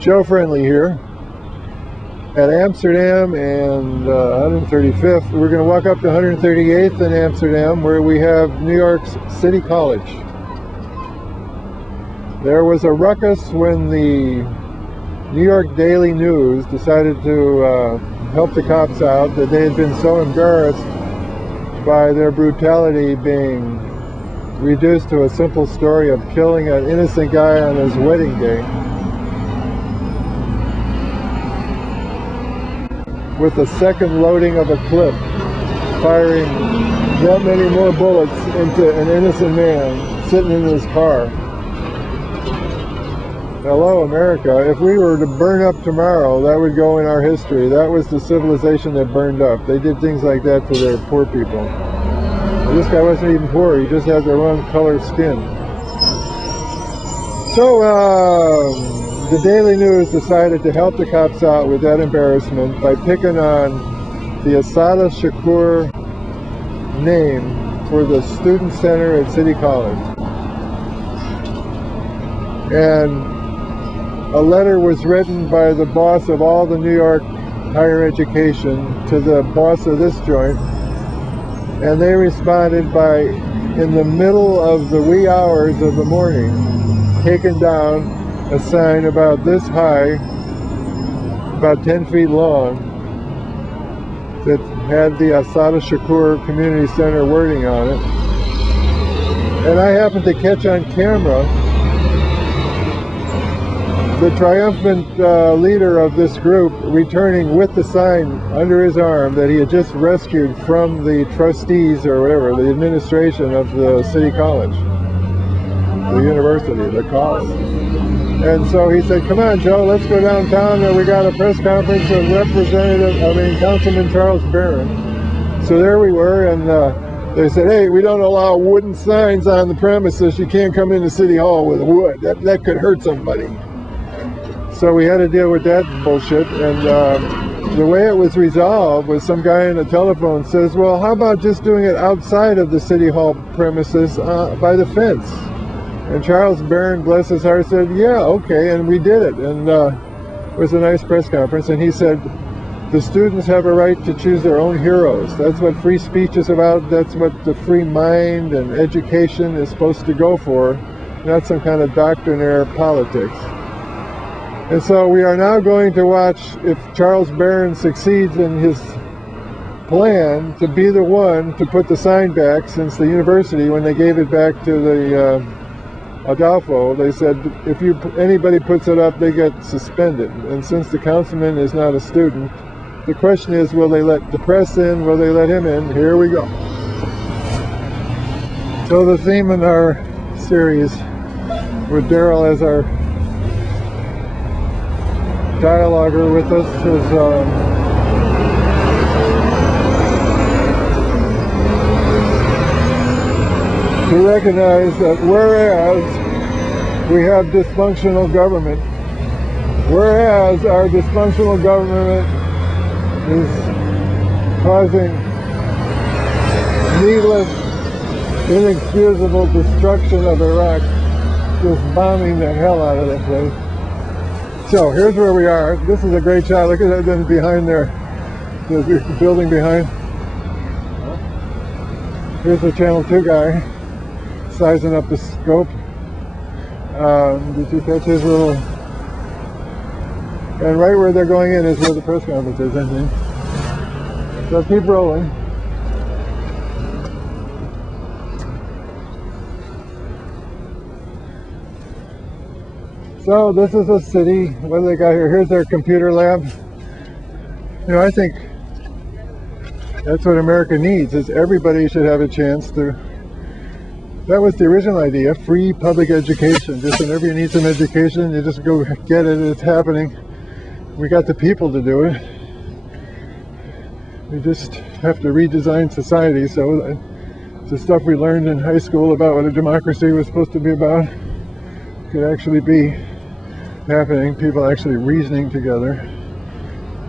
Joe Friendly here at Amsterdam and 135th. We're going to walk up to 138th in Amsterdam, where we have New York's City College. There was a ruckus when the New York Daily News decided to help the cops out, that they had been so embarrassed by their brutality being reduced to a simple story of killing an innocent guy on his wedding day with a second loading of a clip, firing that many more bullets into an innocent man sitting in his car. Hello, America. If we were to burn up tomorrow, that would go in our history. That was the civilization that burned up. They did things like that to their poor people. And this guy wasn't even poor. He just had the wrong color skin. So, the Daily News decided to help the cops out with that embarrassment by picking on the Assata Shakur name for the Student Center at City College. And a letter was written by the boss of all the New York higher education to the boss of this joint, and they responded by, in the middle of the wee hours of the morning, taking down a sign about this high, about 10 feet long, that had the Assata Shakur Community Center wording on it. And I happened to catch on camera the triumphant leader of this group returning with the sign under his arm that he had just rescued from the trustees, or whatever, the administration of the city college, the university, the college. And so he said, "Come on, Joe, let's go downtown. We got a press conference with Councilman Charles Barron." So there we were, and they said, "Hey, we don't allow wooden signs on the premises. You can't come into City Hall with wood. That could hurt somebody." So we had to deal with that bullshit, and the way it was resolved was some guy on the telephone says, "Well, how about just doing it outside of the City Hall premises by the fence?" And Charles Barron, bless his heart, said, "Yeah, okay," and we did it. And it was a nice press conference, and he said, "The students have a right to choose their own heroes. That's what free speech is about. That's what the free mind and education is supposed to go for, not some kind of doctrinaire politics." And so we are now going to watch if Charles Barron succeeds in his plan to be the one to put the sign back, since the university, when they gave it back to the Adolfo, they said if anybody puts it up, they get suspended. And since the councilman is not a student, the question is, will they let the press in? Will they let him in? Here we go. So the theme in our series, with Daryl as our dialoguer with us, is to recognize that whereas we have dysfunctional government, whereas our dysfunctional government is causing needless, inexcusable destruction of Iraq, just bombing the hell out of that place. So here's where we are. This is a great shot. Look at that behind there, the building behind. Here's the Channel 2 guy sizing up the scope. Did you catch his little? And right where they're going in is where the press conference is, I think. So keep rolling. So this is a city. What do they got here? Here's their computer lab. You know, I think that's what America needs, is everybody should have a chance to. That was the original idea, free public education. Just whenever you need some education, you just go get it. It's happening. We got the people to do it. We just have to redesign society so the stuff we learned in high school about what a democracy was supposed to be about could actually be happening. People actually reasoning together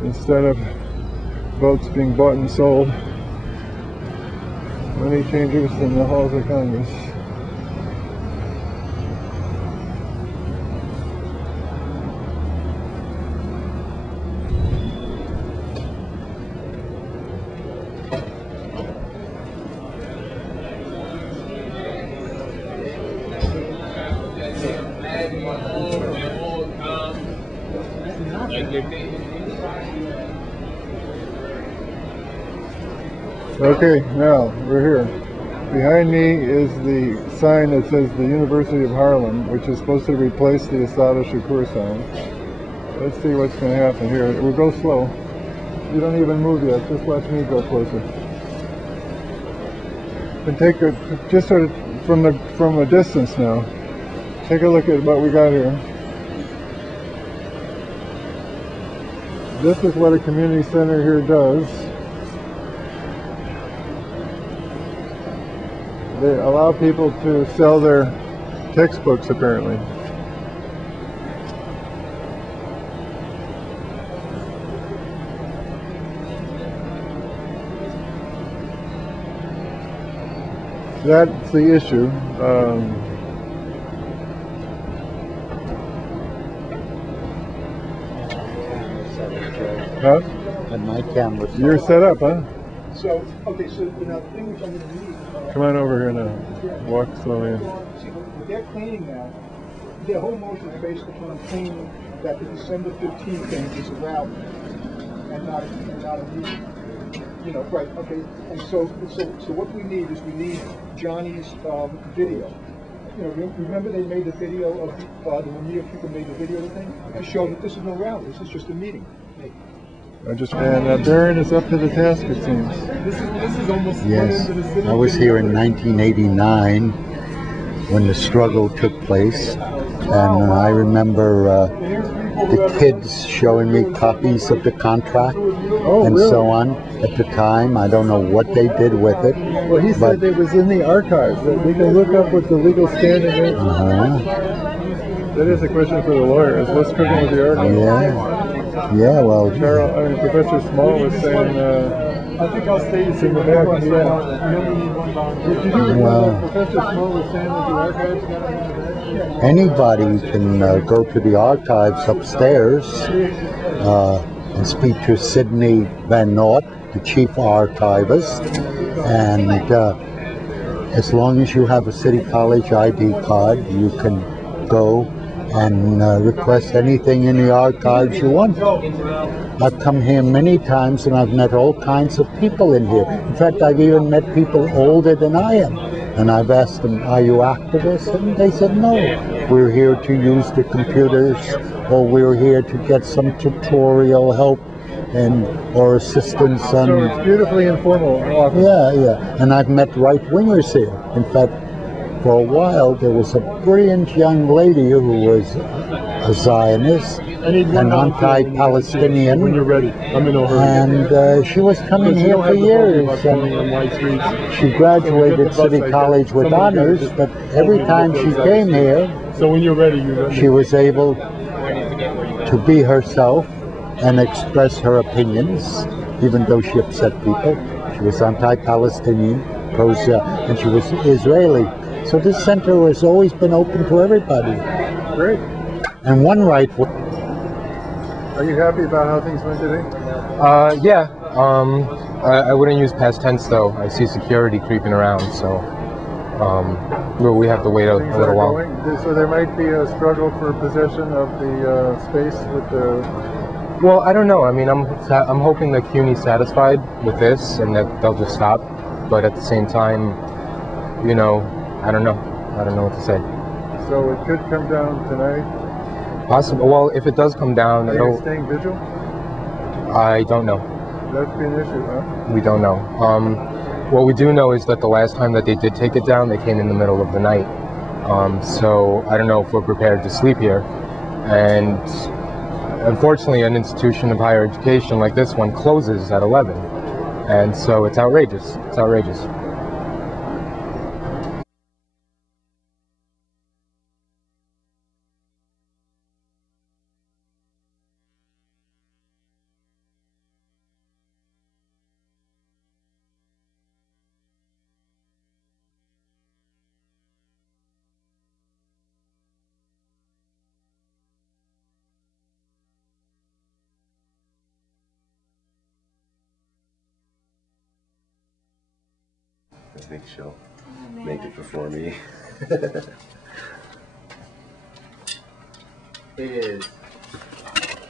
instead of votes being bought and sold. Money changers in the halls of Congress. Okay, now we're here. Behind me is the sign that says the University of Harlem, which is supposed to replace the Assata Shakur sign. Let's see what's going to happen here. We'll go slow. You don't even move yet. Just watch me go closer. And take a just sort of from a distance now. Take a look at what we got here. This is what a community center here does. They allow people to sell their textbooks, apparently. That's the issue. Huh? And my camera. You're set up, huh? So, okay, so now the thing which I'm going to need. Come on over here now. Walk slowly in. See, what they're cleaning now, their whole motion is based upon claiming that the December 15th thing is a rally and not a meeting. You know, right, okay. And so what we need is Johnny's video. You know, remember they made the video of the Mamiya people made the video of the thing to show that this is no rally, this is just a meeting. And Barron is up to the task, it seems. This is almost Yes, I was here in 1989 when the struggle took place, and I remember the kids showing me copies of the contract and really? so on at the time. I don't know what they did with it. Well, he said it was in the archives. That we can look up what the legal standing is. That is a question for the lawyers. What's cooking with the archives? Yeah, well, Professor Small was saying, I think I'll stay it's in the back. We only need one volunteer. Did you hear what Professor Small was saying that the archives got in the back? anybody can go to the archives upstairs and speak to Sidney Van Noort, the chief archivist, and as long as you have a City College ID card, you can go and request anything in the archives you want. I've come here many times and I've met all kinds of people in here. In fact, I've even met people older than I am. And I've asked them, are you activists? And they said, no, we're here to use the computers, or we're here to get some tutorial help and or assistance. So it's beautifully informal office. Yeah. And I've met right-wingers here. In fact, for a while, there was a brilliant young lady who was a Zionist, an anti-Palestinian, When you're ready, I'm in over. and she was coming here for years. And she graduated City College with honors, but every time she came here, So when you're ready, she was able to be herself and express her opinions, even though she upset people. She was anti-Palestinian, and she was Israeli. So this center has always been open to everybody. Great. And one right. Are you happy about how things went today? Yeah. I wouldn't use past tense though. I see security creeping around, so we have to wait a Things little are while. going. So there might be a struggle for possession of the space with the. Well, I don't know. I mean, I'm hoping that CUNY's satisfied with this and that they'll just stop. But at the same time, you know, I don't know. I don't know what to say. So it could come down tonight. Possible. Well, if it does come down, Are you staying vigil? I don't know. That'd be an issue, huh? We don't know. What we do know is that the last time that they did take it down, they came in the middle of the night. So I don't know if we're prepared to sleep here. And unfortunately, an institution of higher education like this one closes at 11. And so it's outrageous. It's outrageous. I think she'll make it before me. It is.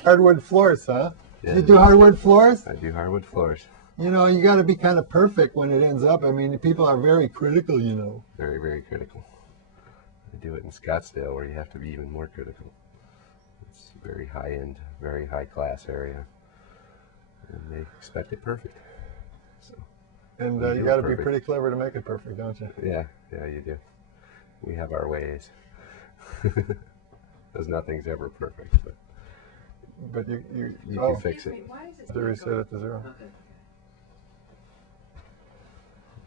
Hardwood floors, huh? Yeah. You do hardwood floors? I do hardwood floors. You know, you got to be kind of perfect when it ends up. I mean, people are very critical, you know. Very, very critical. They do it in Scottsdale where you have to be even more critical. It's a very high-end, very high-class area. And they expect it perfect. So, And we you do got it to be perfect. pretty clever to make it perfect, don't you? Yeah, you do. We have our ways. Because nothing's ever perfect, but But you you oh, can fix it. Why is it to reset it to 0.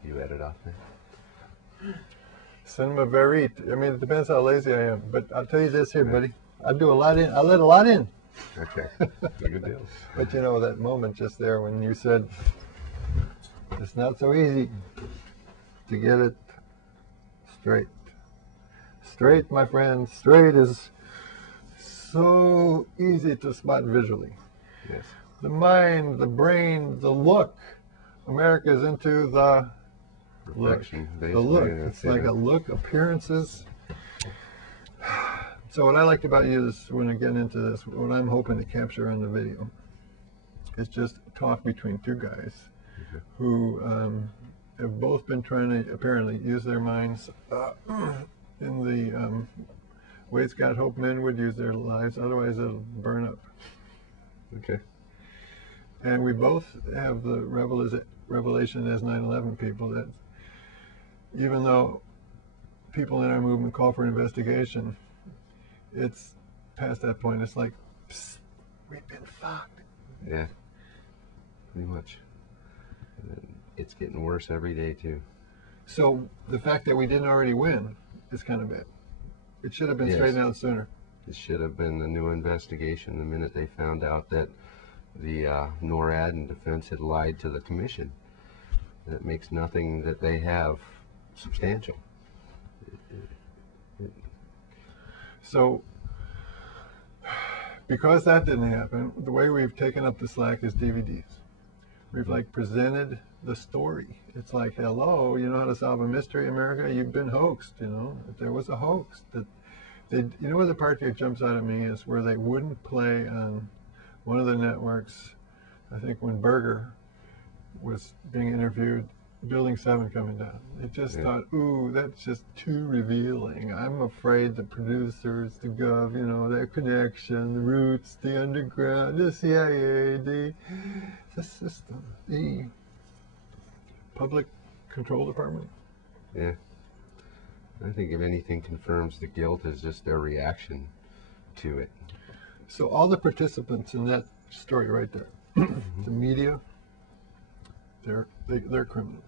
You edit off there. Cinema verite. I mean, it depends how lazy I am. But I'll tell you this here, buddy. I do a lot in. I let a lot in. Okay, a good deal. But you know, that moment just there when you said, it's not so easy to get it straight. Straight, my friend. Straight is so easy to spot visually. Yes. The mind, the brain, the look. America is into the look. Perfection, The basically, look. and It's that's like it. a look, appearances. So what I liked about you is when I get into this, what I'm hoping to capture on the video is just talk between two guys who have both been trying to apparently use their minds in the ways God hoped men would use their lives, otherwise it'll burn up. Okay. And we both have the revelation as 9/11 people that even though people in our movement call for an investigation, it's past that point. It's like, psst, we've been fucked. Yeah. Pretty much. And it's getting worse every day too. So the fact that we didn't already win is kind of bad. It should have been Yes. straightened out sooner. It should have been a new investigation the minute they found out that the NORAD and defense had lied to the commission. That makes nothing that they have substantial. So because that didn't happen, the way we've taken up the slack is DVDs. We've like presented the story. It's like, hello, you know how to solve a mystery, America? You've been hoaxed, you know. There was a hoax. That they, you know where the part that jumps out at me is where they wouldn't play on one of the networks, I think when Berger was being interviewed, Building 7 coming down. They just thought, ooh, that's just too revealing. I'm afraid the producers, the gov, you know, their connection, the roots, the underground, the CIA, the system, the public control department. Yeah. I think if anything confirms the guilt is just their reaction to it. So all the participants in that story right there, the media, they're criminals.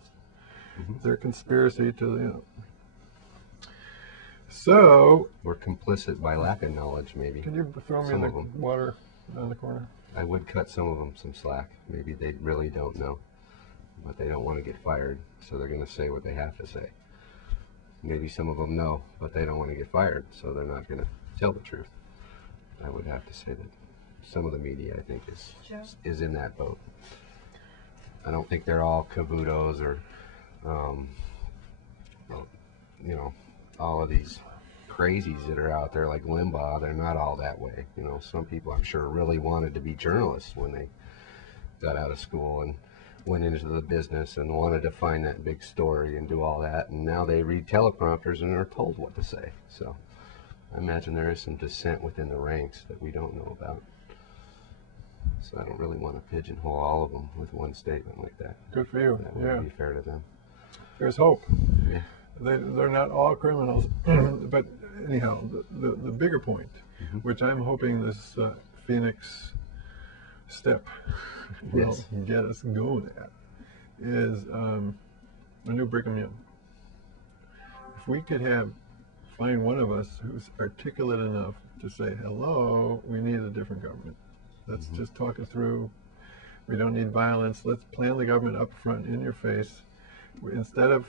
They're conspiracy to, you know. So Or complicit by lack of knowledge, maybe. can you throw me Some the of them. water down the corner? I would cut some of them some slack. Maybe they really don't know, but they don't want to get fired, so they're going to say what they have to say. Maybe some of them know, but they don't want to get fired, so they're not going to tell the truth. I would have to say that some of the media, I think, is in that boat. I don't think they're all caboodles or, you know, all of these crazies that are out there like Limbaugh. They're not all that way. You know, some people I'm sure really wanted to be journalists when they got out of school and went into the business and wanted to find that big story and do all that. And now they read teleprompters and are told what to say. So I imagine there is some dissent within the ranks that we don't know about. So I don't really want to pigeonhole all of them with one statement like that. Good for you. That wouldn't be fair to them. There's hope. Yeah. They're not all criminals. But anyhow, the bigger point, which I'm hoping this Phoenix step will get us going at, is a new Brigham Young. If we could find one of us who's articulate enough to say, hello, we need a different government. Let's just talk it through. We don't need violence. Let's plan the government up front in your face. Instead of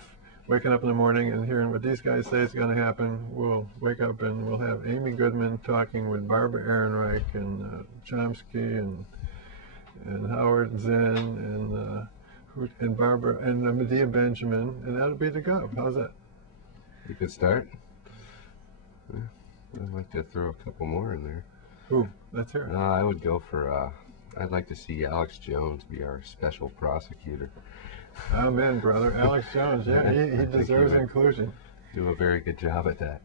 waking up in the morning and hearing what these guys say is going to happen, we'll wake up and we'll have Amy Goodman talking with Barbara Ehrenreich and Chomsky and Howard Zinn and Barbara and Medea Benjamin, and that'll be the gov. How's that? You could start. Yeah. I'd like to throw a couple more in there. Ooh, let's hear it. I would go for I'd like to see Alex Jones be our special prosecutor. Amen, brother. Alex Jones, yeah, he deserves inclusion. Do a very good job at that.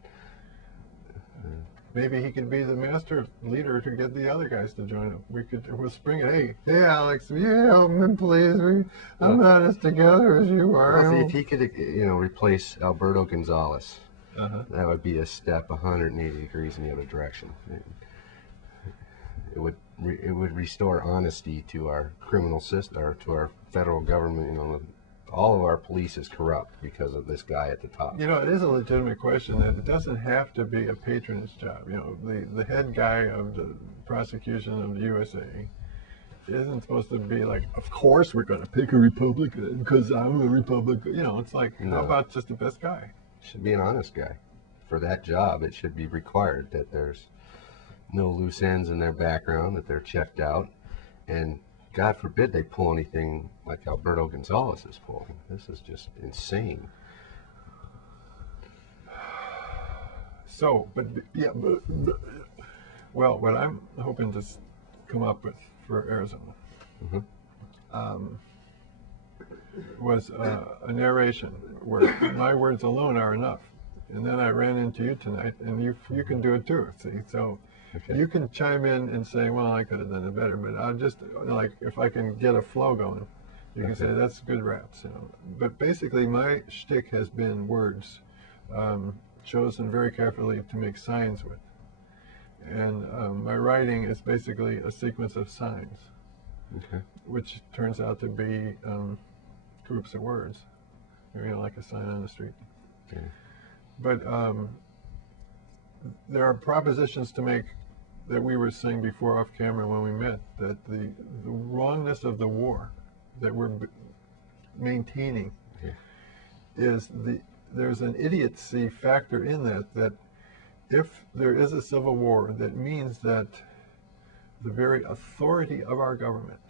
Maybe he could be the master leader to get the other guys to join him. We'll spring it. Hey, Alex, will you help me, please? I'm not as together as you are. Well, see, if he could, replace Alberto Gonzalez, that would be a step 180 degrees in the other direction. It would restore honesty to our criminal system, or to our federal government. All of our police is corrupt because of this guy at the top. It is a legitimate question that it doesn't have to be a patronage job. The head guy of the prosecution of the USA isn't supposed to be like, of course we're going to pick a Republican because I'm a Republican. It's like, No. How about just the best guy? Should be an honest guy. For that job, it should be required that there's no loose ends in their background, that they're checked out, and God forbid they pull anything like Alberto Gonzalez is pulling. This is just insane. So, well, what I'm hoping to come up with for Arizona was a narration where my words alone are enough. And then I ran into you tonight, and you can do it too, see? So Okay. you can chime in and say, well, I could have done it better, but I'll just, like, if I can get a flow going, you can say, that's good raps, But basically, my shtick has been words, chosen very carefully to make signs with. And my writing is basically a sequence of signs, which turns out to be groups of words, like a sign on the street. Okay. But there are propositions to make that we were saying before off camera when we met, that the wrongness of the war that we're maintaining is there's an idiocy factor in that if there is a civil war, that means that the very authority of our government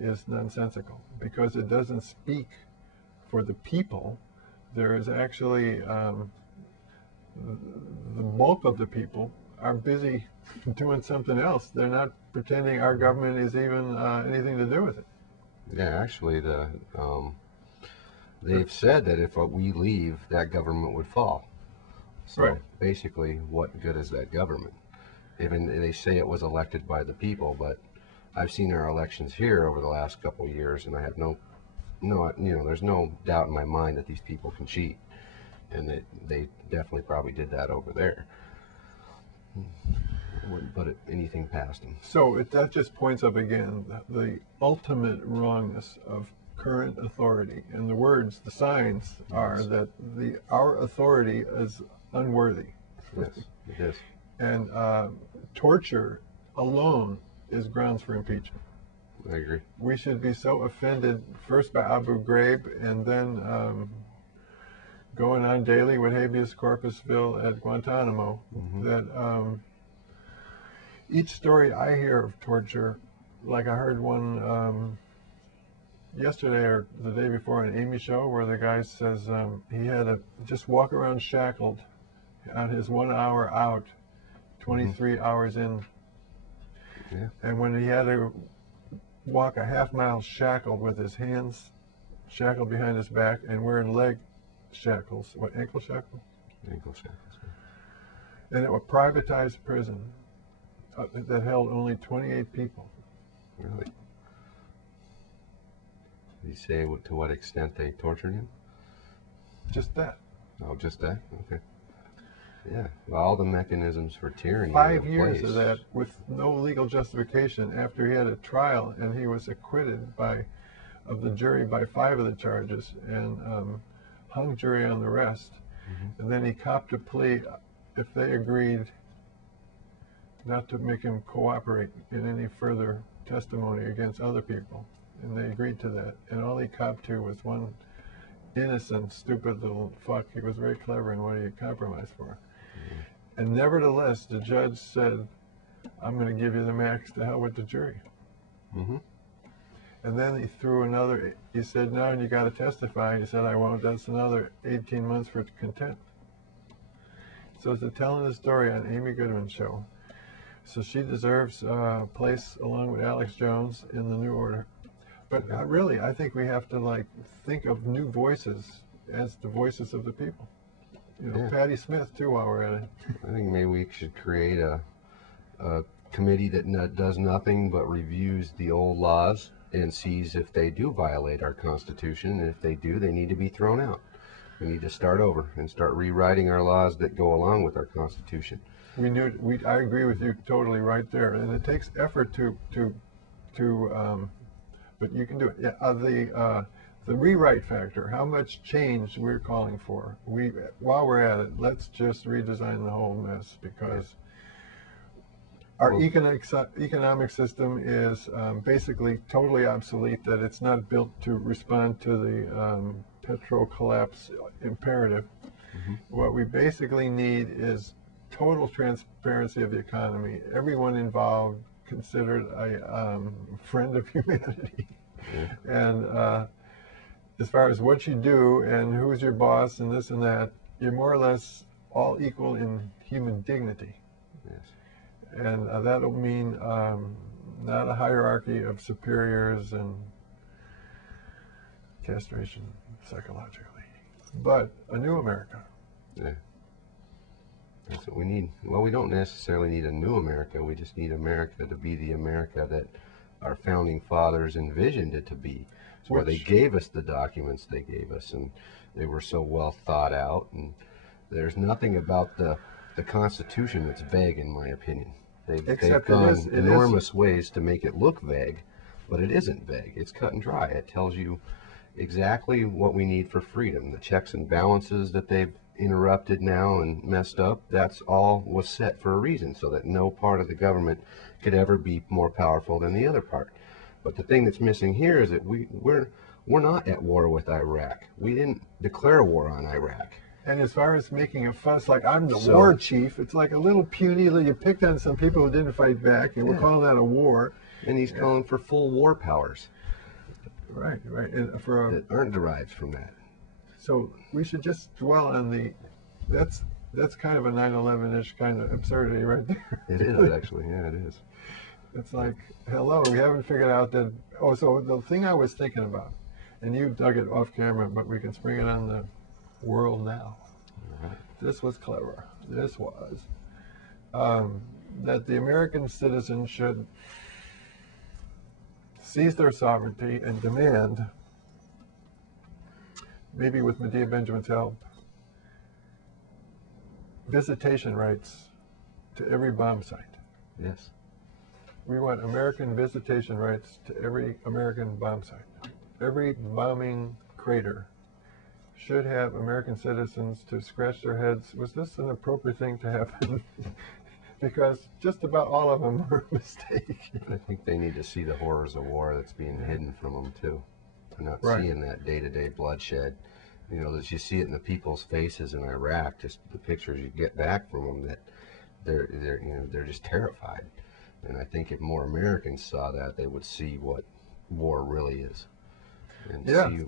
is nonsensical because it doesn't speak for the people. There is actually the bulk of the people are busy doing something else. They're not pretending our government is even anything to do with it. Yeah, actually, they've said that if we leave, that government would fall. So Right. basically, what good is that government? Even they say it was elected by the people, but I've seen our elections here over the last couple of years, and I have there's no doubt in my mind that these people can cheat, and that they definitely probably did that over there. I wouldn't put anything past them. So that just points up again the ultimate wrongness of current authority. And the words, the signs are that our authority is unworthy. Yes, it is. And torture alone is grounds for impeachment. I agree. We should be so offended first by Abu Ghraib and then going on daily with habeas corpusville at Guantanamo, that each story I hear of torture, like I heard one yesterday or the day before on Amy's show where the guy says he had to just walk around shackled on his 1 hour out, 23 hours in. Yeah. And when he had to walk a half-mile shackled with his hands shackled behind his back and wearing leg shackles, ankle shackles? Ankle shackles. And it was a privatized prison that held only 28 people. Really? Did he say to what extent they tortured him? Just that. Oh, just that? Okay. Yeah, well, all the mechanisms for tyranny. 5 are in years place. of that with no legal justification after he had a trial and he was acquitted of the jury by 5 of the charges and hung jury on the rest. And then he copped a plea if they agreed not to make him cooperate in any further testimony against other people. And they agreed to that. And all he copped to was one innocent, stupid little fuck. He was very clever in what he compromised for. And nevertheless, the judge said, I'm going to give you the max, to hell with the jury. And then he threw he said, no, you got to testify. He said, I won't. That's another 18 months for contempt. So it's telling the story on Amy Goodman's show So she deserves a place along with Alex Jones in the new order. But really, I think we have to like think of new voices as the voices of the people. You know, Patti Smith too, while we're at it. I think maybe we should create a committee that does nothing but reviews the old laws and sees if they do violate our Constitution, and if they do, they need to be thrown out. We need to start over and start rewriting our laws that go along with our Constitution. I agree with you totally right there, and it takes effort to but you can do it. Yeah, the rewrite factor, how much change we're calling for. While we're at it, let's just redesign the whole mess, because our economic system is basically totally obsolete, that it's not built to respond to the petrol collapse imperative. What we basically need is total transparency of the economy. Everyone involved considered a friend of humanity. And as far as what you do and who's your boss and this and that, you're more or less all equal in human dignity. And that'll mean not a hierarchy of superiors and castration psychologically, but a new America. Yeah. That's what we need. Well, we don't necessarily need a new America. We just need America to be the America that our founding fathers envisioned it to be. It's where they gave us the documents they gave us, and they were so well thought out. And there's nothing about the Constitution that's vague, in my opinion. They've gone enormous ways to make it look vague, but it isn't vague. It's cut and dry. It tells you exactly what we need for freedom. The checks and balances that they've interrupted now and messed up, that's all was set for a reason, so that no part of the government could ever be more powerful than the other part. But the thing that's missing here is that we're not at war with Iraq. We didn't declare war on Iraq. And as far as making a fuss, like I'm the war chief, it's like a little puny, you picked on some people who didn't fight back, and we're calling that a war. And he's calling for full war powers. Right. And that aren't derived from that. So we should just dwell on that's kind of a 9/11-ish kind of absurdity right there. It is, actually. Yeah, it is. It's like, hello, we haven't figured out that. Oh, so the thing I was thinking about, and you dug it off camera, but we can spring it on the world now. This was clever. This was that the American citizen should seize their sovereignty and demand, maybe with Medea Benjamin's help, visitation rights to every bomb site. Yes. We want American visitation rights to every American bomb site. Every bombing crater should have American citizens to scratch their heads. Was this an appropriate thing to happen? Because just about all of them were a mistake. I think they need to see the horrors of war that's being hidden from them too. They're not seeing that day-to-day bloodshed. You know, that you see it in the people's faces in Iraq. Just the pictures you get back from them, that they're just terrified. And I think if more Americans saw that, they would see what war really is, and see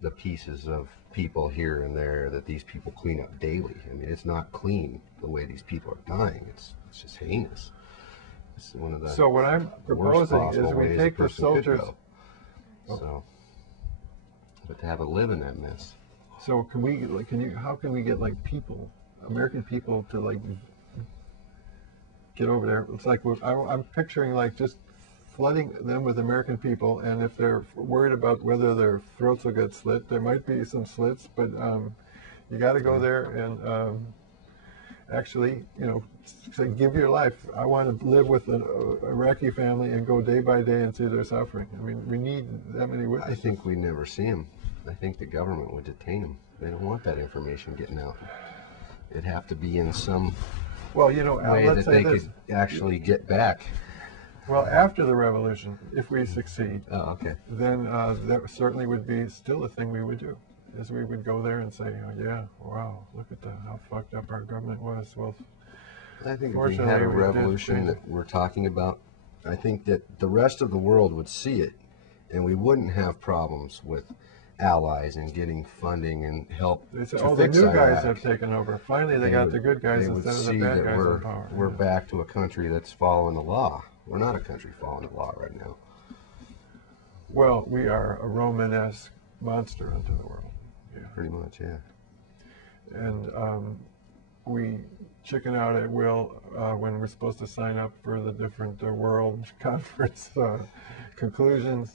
the pieces of people here and there that these people clean up daily. I mean, it's not clean the way these people are dying. It's just heinous. It's one of the so what I'm proposing is we take the soldiers. But to have it live in that mess. So how can we get like people, American people, to like get over there? It's like I'm picturing like just flooding them with American people, and if they're worried about whether their throats will get slit, there might be some slits, but you got to go there and actually, say, give your life. I want to live with an Iraqi family and go day by day and see their suffering. I mean, we need that many witnesses. I think we never see them. I think the government would detain them. They don't want that information getting out. It'd have to be in some way that they could actually get back. Well, after the revolution, if we succeed, then that certainly would be still a thing we would do, is we would go there and say, oh, yeah, wow, look at how fucked up our government was. Well, I think if we had a revolution that we're talking about, I think that the rest of the world would see it, and we wouldn't have problems with allies and getting funding and help They said, to oh, the fix new Iraq. guys have taken over. Finally, they got the good guys They would instead of the see bad that guys in power. we're back to a country that's following the law. We're not a country following the law right now. Well, we are a Romanesque monster unto the world. Yeah. Pretty much, yeah. And we chicken out at will when we're supposed to sign up for the different world conference conclusions.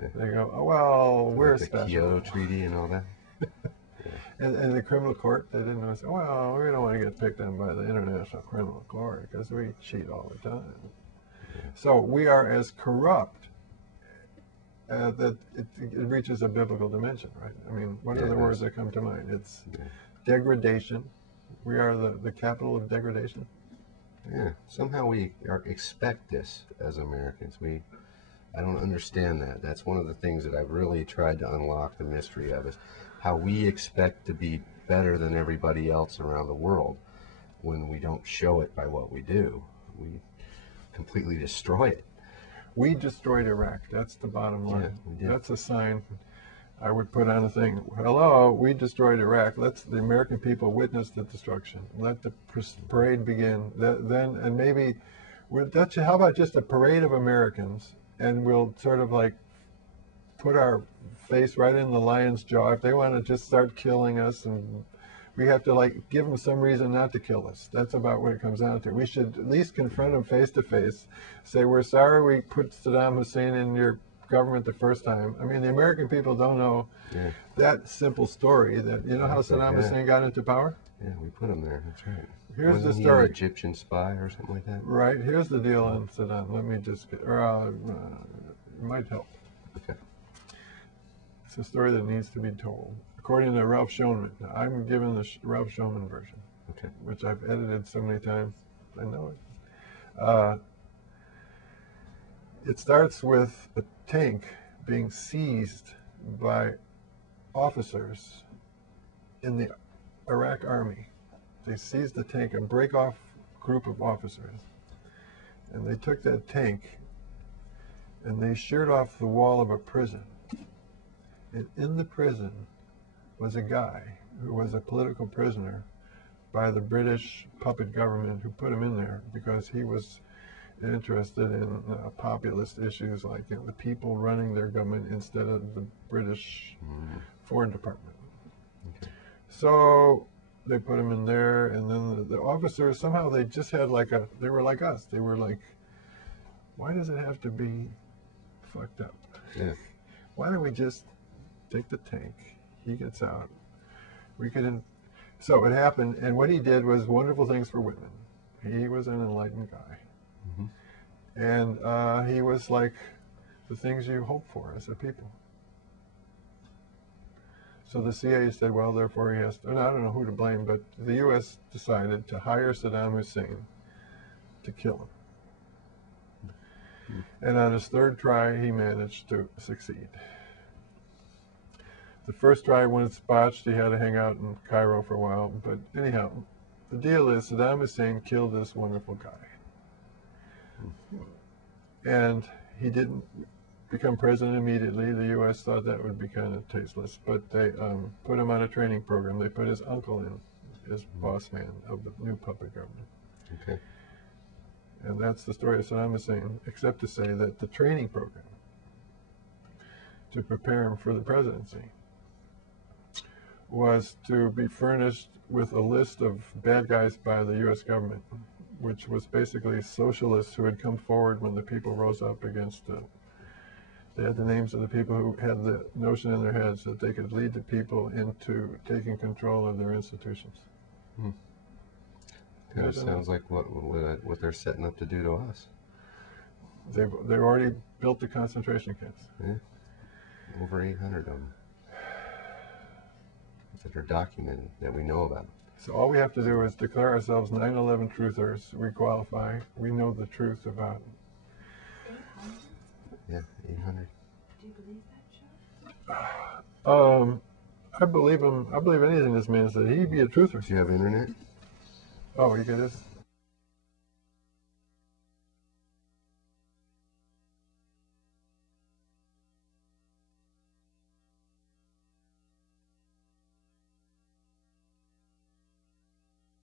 Yeah. They go, oh, well, we're Like the special. Kyoto Treaty and all that. And the criminal court, they didn't say, well, we don't want to get picked on by the International Criminal Court because we cheat all the time. Yeah. So we are as corrupt that it reaches a biblical dimension, right? I mean, what are the words that come to mind? It's degradation. We are the capital of degradation. Yeah. Somehow we expect this as Americans. I don't understand that. That's one of the things that I've really tried to unlock the mystery of, is how we expect to be better than everybody else around the world when we don't show it by what we do. We completely destroy it. We destroyed Iraq. That's the bottom line. Yeah, we did. That's a sign I would put on a thing. Hello, we destroyed Iraq. Let's the American people witness the destruction. Let the parade begin. Then, and maybe, how about just a parade of Americans, and we'll sort of like put our face right in the lion's jaw. If they want to just start killing us, and we have to like give them some reason not to kill us. That's about what it comes down to. We should at least confront them face to face. Say, we're sorry we put Saddam Hussein in your government the first time. I mean, the American people don't know that simple story. That you know how Saddam Hussein got into power? Yeah, we put him there. That's right. Here's Wasn't the he story. an Egyptian spy or something like that? Right. Here's the deal on Saddam. Let me just get, it might help. Okay. It's a story that needs to be told. According to Ralph Schoenman. Now, I'm given the Ralph Schoenman version, Okay. which I've edited so many times. I know it. It starts with a tank being seized by officers in the Iraq army. They seized the tank, a break-off group of officers, and they took that tank and they sheared off the wall of a prison. And in the prison was a guy who was a political prisoner by the British puppet government, who put him in there because he was interested in populist issues like the people running their government instead of the British Foreign Department. Okay. So they put him in there, and then the officers, somehow they just had they were like us. They were like, why does it have to be fucked up? Yeah. Why don't we just take the tank, he gets out, we could, so it happened, and what he did was wonderful things for Whitman. He was an enlightened guy. And he was like the things you hope for as a people. So the CIA said, well, therefore he has to, and I don't know who to blame, but the U.S. decided to hire Saddam Hussein to kill him. And on his third try, he managed to succeed. The first try, when it's botched, he had to hang out in Cairo for a while. But anyhow, the deal is Saddam Hussein killed this wonderful guy. And he didn't become president immediately. The U.S. thought that would be kind of tasteless, but they put him on a training program. They put his uncle in as boss man of the new puppet government. Okay. And that's the story of Saddam Hussein, except to say that the training program to prepare him for the presidency was to be furnished with a list of bad guys by the U.S. government, which was basically socialists who had come forward when the people rose up against they had the names of the people who had the notion in their heads that they could lead the people into taking control of their institutions. Kind of sounds like what they're setting up to do to us. They've already built the concentration camps. Yeah. Over 800 of them that are documented, that we know about. So all we have to do is declare ourselves 9/11 truthers. We qualify. We know the truth about it. Yeah, 800. Do you believe that, Joe? I believe him. I believe anything this man said. He'd be a truther. Do you have internet? Oh, you get this?